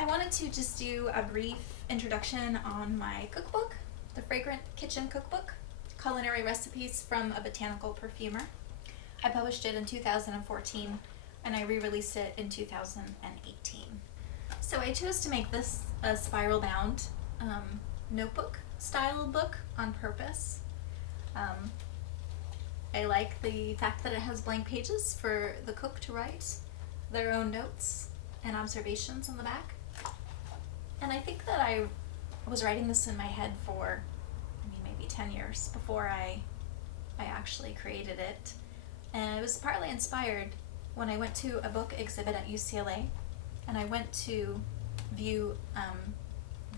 I wanted to just do a brief introduction on my cookbook, the Fragrant Kitchen Cookbook, Culinary Recipes from a Botanical Perfumer. I published it in 2014 and I re-released it in 2018. So I chose to make this a spiral bound notebook style book on purpose. I like the fact that it has blank pages for the cook to write their own notes and observations on the back. And I think that I was writing this in my head for, maybe 10 years before I actually created it. And it was partly inspired when I went to a book exhibit at UCLA, and I went to view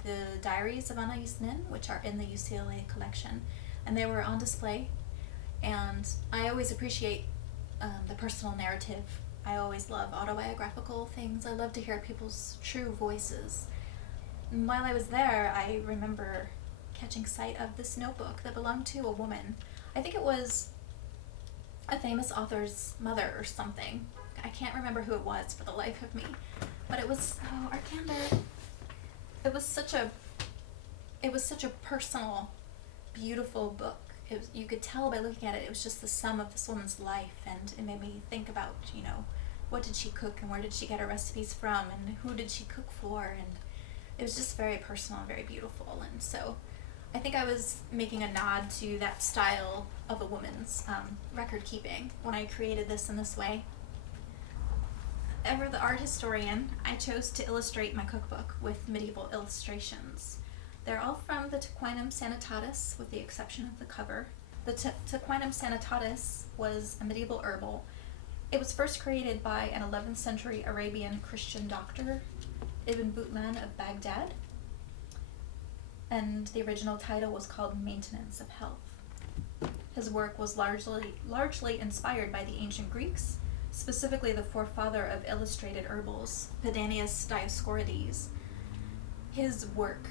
the diaries of Anais Nin, which are in the UCLA collection, and they were on display. And I always appreciate the personal narrative. I always love autobiographical things. I love to hear people's true voices. And while I was there, I remember catching sight of this notebook that belonged to a woman. I think it was a famous author's mother or something. I can't remember who it was for the life of me. But it was, Arkander. It was such a personal, beautiful book. You could tell by looking at it, it was just the sum of this woman's life, and it made me think about, what did she cook and where did she get her recipes from and who did she cook for, and it was just very personal and very beautiful. And so I think I was making a nod to that style of a woman's record keeping when I created this in this way. Ever the art historian, I chose to illustrate my cookbook with medieval illustrations. They're all from the Taquinum Sanitatis, with the exception of the cover. The Taquinum Sanitatis was a medieval herbal. It was first created by an 11th century Arabian Christian doctor, Ibn Butlan of Baghdad, and the original title was called Maintenance of Health. His work was largely inspired by the ancient Greeks, specifically the forefather of illustrated herbals, Pedanius Dioscorides. His work,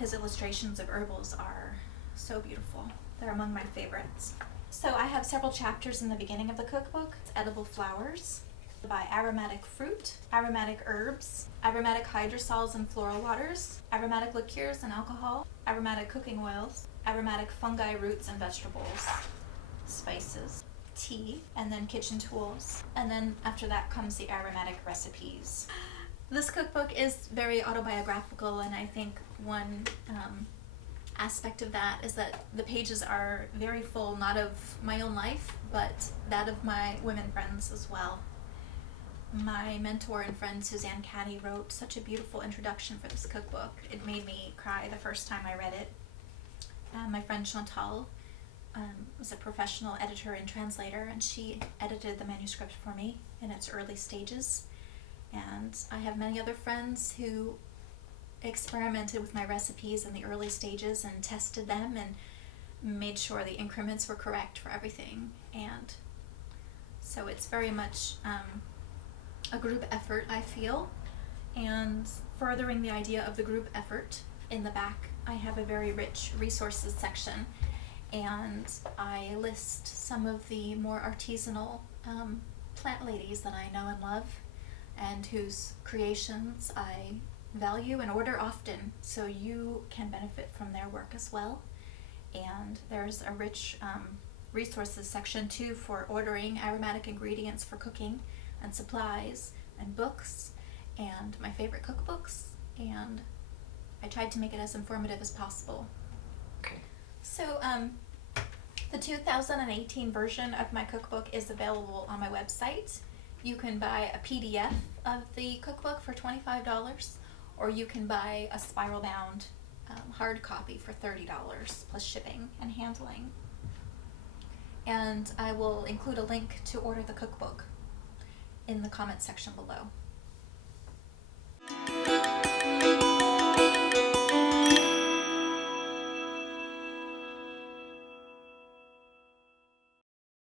his illustrations of herbals are so beautiful. They're among my favorites. So I have several chapters in the beginning of the cookbook. It's edible flowers, by aromatic fruit, aromatic herbs, aromatic hydrosols and floral waters, aromatic liqueurs and alcohol, aromatic cooking oils, aromatic fungi, roots and vegetables, spices, tea, and then kitchen tools. And then after that comes the aromatic recipes. This cookbook is very autobiographical, and I think one aspect of that is that the pages are very full, not of my own life, but that of my women friends as well. My mentor and friend Suzanne Caddy wrote such a beautiful introduction for this cookbook. It made me cry the first time I read it. My friend Chantal was a professional editor and translator, and she edited the manuscript for me in its early stages. And I have many other friends who experimented with my recipes in the early stages and tested them and made sure the increments were correct for everything. And so it's very much a group effort, I feel. And furthering the idea of the group effort, in the back I have a very rich resources section, and I list some of the more artisanal plant ladies that I know and love, and whose creations I value and order often, so you can benefit from their work as well. And there's a rich resources section too for ordering aromatic ingredients for cooking, and supplies, and books, and my favorite cookbooks, and I tried to make it as informative as possible. Okay. So the 2018 version of my cookbook is available on my website. You can buy a PDF of the cookbook for $25, or you can buy a spiral bound hard copy for $30 plus shipping and handling. And I will include a link to order the cookbook in the comment section below.